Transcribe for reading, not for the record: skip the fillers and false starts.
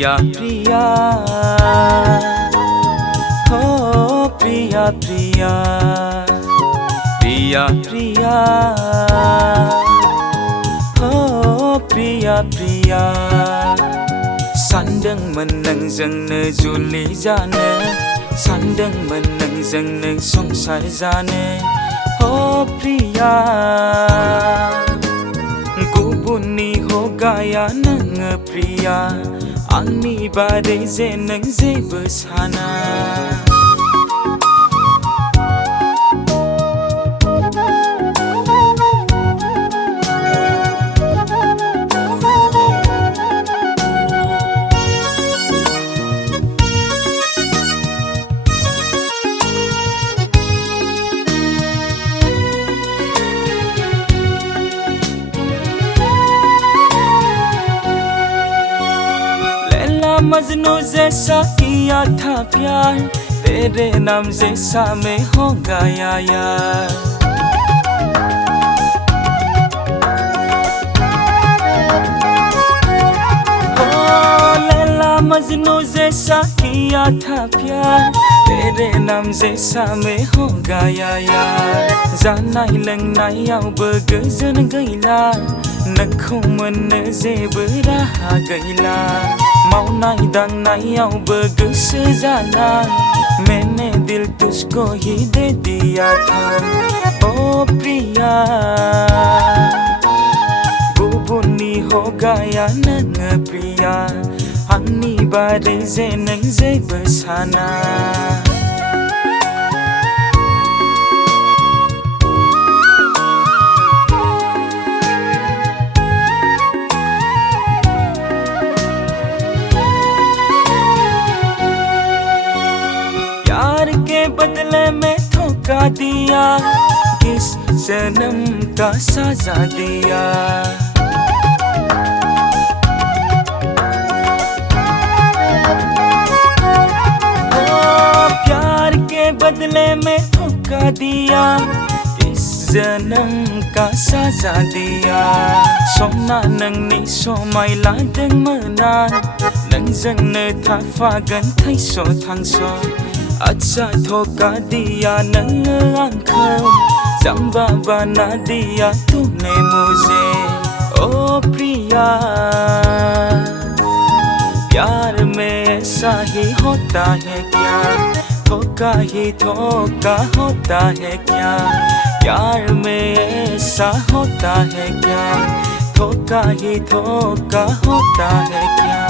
प्रिया प्रिया हो प्रिया प्रिया प्रिया प्रिया हो प्रिया प्रिया सानदोंमोन नोंजोंनो जुलि जानो सानदोंमोन नोंजोंनो संसार जानो हो प्रिया गुबुननि हगाया नोङो प्रिया आंनि बादै जे नों जेबो साना मजनू जैसा किया था प्यार तेरे नाम जैसा मैं हो गया यार लैला मजनू जैसा किया था प्यार तेरे नाम जैसा मैं हो गया यार जानाय लोंनायावबो गोजोन गैला नोंखौ मोननो जेबो राहा गैला मावनाय दांनायावबो गोसो जाना मैंने दिल तुझको ही दे दिया था ओ प्रिया गुबुननि हगाया नोङो प्रिया आंनि बादै जे नों जेबो साना बदले में धोखा दिया किस जन्म का सजा दिया प्यार के बदले में धोखा दिया किस जन्म का सजा दिया सना नोंनि समाय लादोंमोन आं नोंजोंनो थाफागोन थैस' थांस' अच्छा धोखा दिया नोङो आंखौ जाम्बा बना दिया तूने मुझे ओ प्रिया प्यार में ऐसा ही होता है क्या धोखा ही धोखा होता है क्या प्यार में ऐसा होता है क्या धोखा ही धोखा होता है क्या